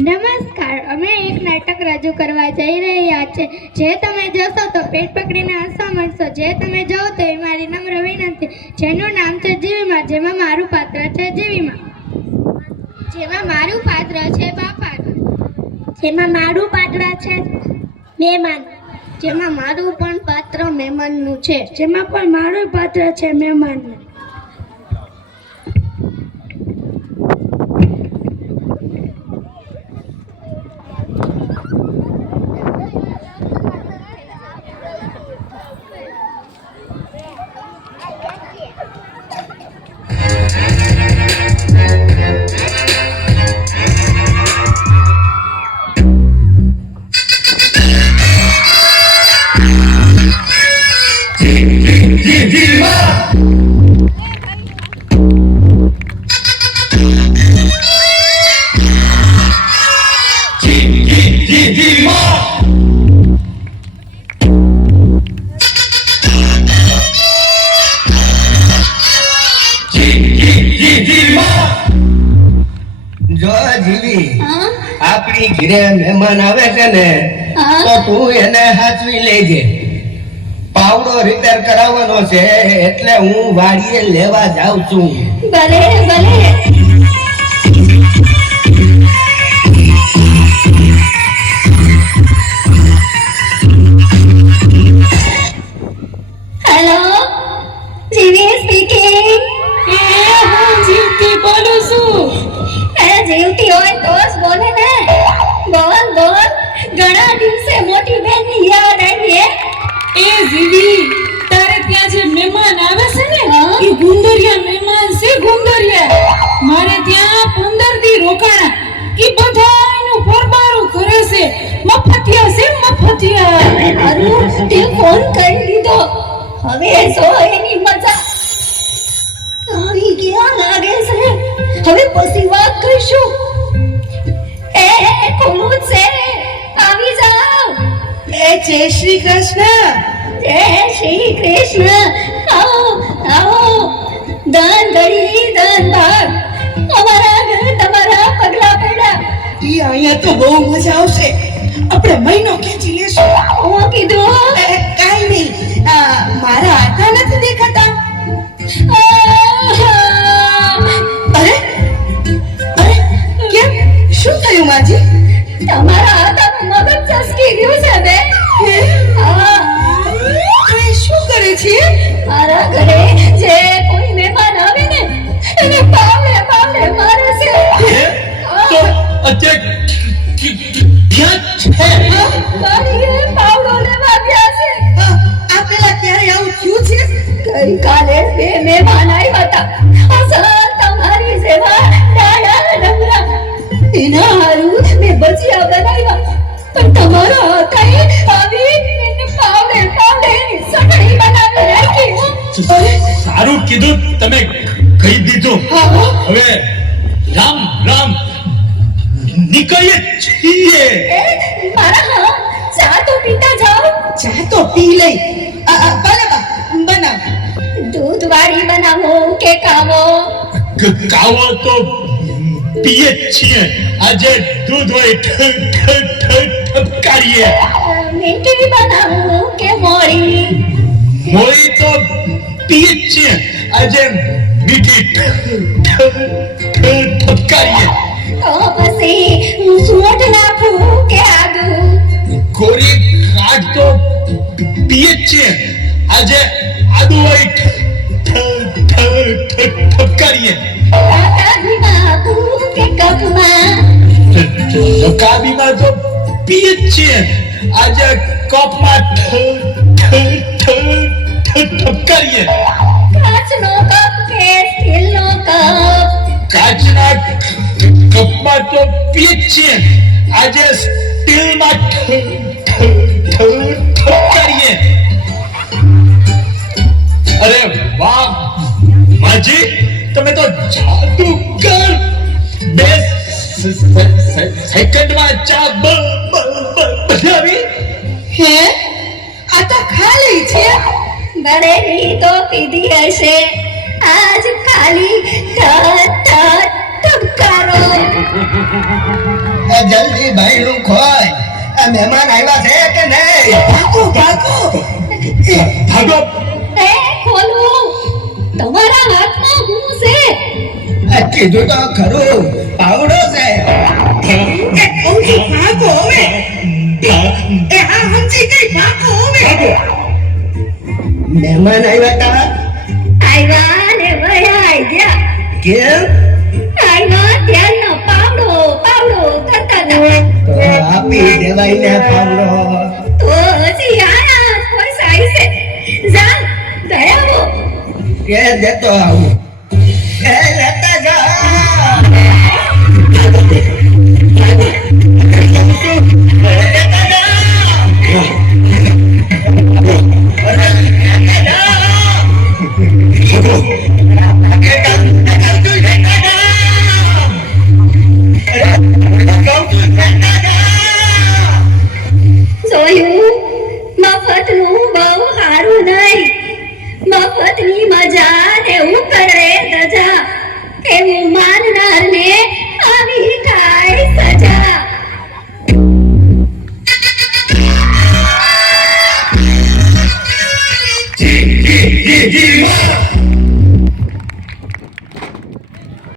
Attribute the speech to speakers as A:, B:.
A: નમસ્કાર, અમે એક નાટક રજૂ કરવા જઈ રહ્યા છે. જે તમે જોશો તો પેટ પકડીને હસવા મળશો જે તમે જોવો તો એ મારી નમ્ર વિનંતી. જેનું નામ છે જીવીમાં, જેમાં મારું પાત્ર છે જીવીમાં. જેમાં મારું પાત્ર છે બાપા જેમાં મારું પાત્ર છે મહેમાન. જેમાં મારું પણ પાત્ર મહેમાનનું છે. જેમાં પણ મારું પાત્ર છે મહેમાનનું.
B: આપણી ઘરે મહેમાન આવે છે ને તો તું એને હાચવી લેજે. પાવડો રિપેર કરાવવાનો છે એટલે હું વાડીએ લેવા જાઉં છું.
A: ભલે ભલે. બોલ બોલ ઘણા દિવસે મોટી બેનની યાદ આવી
C: એ જીવી તારે ત્યાં જે મહેમાન આવે છે ને એ ગુંદરિયા મહેમાન છે ગુંદરિયા. મારે ત્યાં પંદર દી રોકાણા. કે બધાયનું ફરબારું કરે છે. મફતિયા છે મફતિયા.
A: અરુ તે ફોન કરી દીધો. હવે સો એની મજા આવી ગયા લાગે છે. હવે પછી વાત કરીશું. ખુલ્લું છે આવી જાઓ.
C: એ જય શ્રી કૃષ્ણ.
A: જય શ્રી કૃષ્ણ. આવો આવો. દાન ધરી દાન ભાગ. અમારા ઘર તમારા પગલા પડ્યા.
C: ઈ અહીંયા તો બહુ મજા આવશે. આપણે મહિનો ખેંચી લેશું.
A: હું કીધું ગયું છે બે
C: હે? શું કરે છે
A: મારા ઘરે જે કોઈ મહેમાન આવે ને એને પાવલે પાવલે મારે છે
D: તો
A: આવ્યા હતા અસલ તમારી સેવા ડાયા ડમરા એના હારું મેં ભજીયા બનાવ્યા પણ તમારા હાથે આવી એને પાવલે પાવલે એની ચટણી બનાવી. રાખી
D: સારું કીધું તમે કહી દીધું.
C: હા. હા
D: હવે રામ રામ નીકળીએ છીએ.
A: મારા હા ચા તો પીતા જાઓ.
C: ચા તો પી લઈ. બરાબર બનાવ
A: દૂધ વાળી બનાવો કે કાવો?
D: ક- કાવો તો પીએ છીએ. આજે દૂધ હોય ઠ- ઠ- ઠ- ઠપકારીએ
A: મીઠી બનાવો કે મોળી
D: મોળી તો પીએ જ છીએ આજે મીઠી ઠ- ઠ- ઠ- ઠપકારીએ
A: તો પછી હું સૂંઠ નાખું કે આદુ
D: કોરી ખાટ પીએ જ છીએ આજે
A: કપમાં
D: ઠ- ઠ- ઠ- ઠ- ઠપકારીએ
A: કાચનો કપ કે સ્ટીલનો કપ
D: કાચના કપમાં તો પીએ જ છીએ આજે સ્ટીલમાં ઠ- ઠ- ઠ- ઠપકારીએ અરે વાહ માજી તમે તો જાદુગર બે સ- સ- સ- સેકન્ડમાં ચા બ- બ- બ-
C: હે? આ તો ખાલી છે.
A: બળેલી તો પીધી હશે. આજ ખાલી ઠ ઠપકારો
B: એ જલ્દી ભાઈનું ખોય આ મહેમાન આવ્યા છે કે નહીં? ભાગો ભાગો.
D: ભાગો.
A: એ ખોલું. તમારા હાથમાં હું છે?
B: આ કીધું તો ખરું. પાવડો મહેમાન આવ્યા તા?
A: આવ્યા ને વયા ગયા
B: કેમ?
A: આવ્યા ત્યારનો પાવડો પાવડો કરતા હતા
B: તો આપી દેવાય ને પાવડો
A: તો હજી આયા ફસાય છે જા દયાવો
B: કે દેતો આવું. એ લેતા જા. Bye.